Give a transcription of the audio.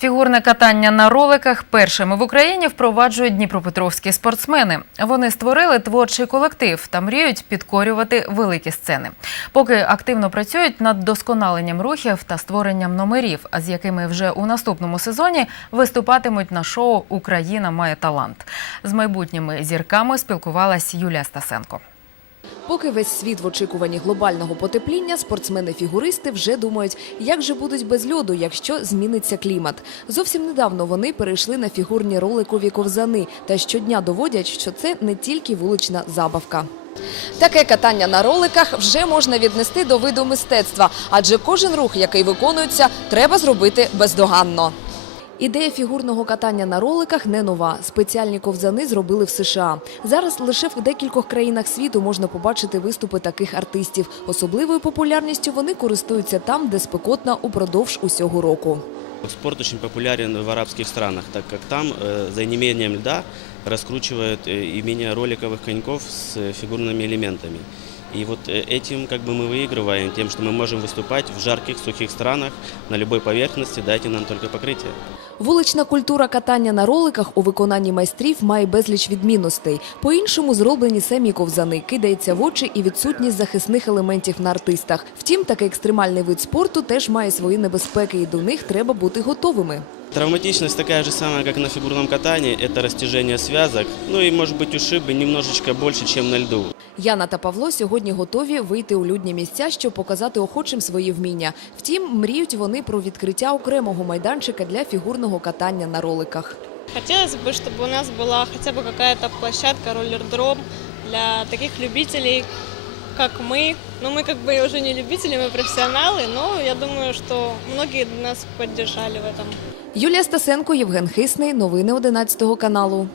Фігурне катання на роликах першими в Україні впроваджують дніпропетровські спортсмени. Вони створили творчий колектив та мріють підкорювати великі сцени. Поки активно працюють над досконаленням рухів та створенням номерів, з якими вже у наступному сезоні виступатимуть на шоу Україна має талант. З майбутніми зірками спілкувалась Юлія Стасенко. Поки весь світ в очікуванні глобального потепління, спортсмени-фігуристи вже думають, як же будуть без льоду, якщо зміниться клімат. Зовсім недавно вони перейшли на фігурні роликові ковзани та щодня доводять, що це не тільки вулична забавка. Таке катання на роликах вже можна віднести до виду мистецтва, адже кожен рух, який виконується, треба зробити бездоганно. Ідея фігурного катання на роликах не нова. Спеціальні ковзани зробили в США. Зараз лише в декількох країнах світу можна побачити виступи таких артистів. Особливою популярністю вони користуються там, де спекотно упродовж усього року. Спорт очень популярен в арабских странах, так как там э, за неимением льда раскручивают э, имение роликовых коньков с э, фигурными элементами. И вот э, этим как бы мы выигрываем, тем, что мы можем выступать в жарких, сухих странах на любой поверхности, дайте нам только покрытие. Вулична культура катання на роликах у виконанні майстрів має безліч відмінностей. По-іншому зроблені самі ковзани, кидається в очі і відсутність захисних елементів на артистах. Втім, такий екстремальний вид спорту теж має свої небезпеки, і до них треба бути готовими. Травматичность такая же самая, как на фигурном катании, это растяжение связок, ну и может быть ушибы немножечко больше, чем на льду. Яна та Павло сьогодні готові вийти у людні місця, щоб показати охочим свої вміння. Втім, мріють вони про відкриття окремого майданчика для фігурного катання на роликах. Хотелось бы, чтобы у нас была хотя бы какая-то площадка, роллердром для таких любителей, как мы. Ну, мы как бы уже не любители, мы профессионалы, но я думаю, что многие нас поддержали в этом. Юлія Стасенко, Євген Хисний. Новини 11 каналу.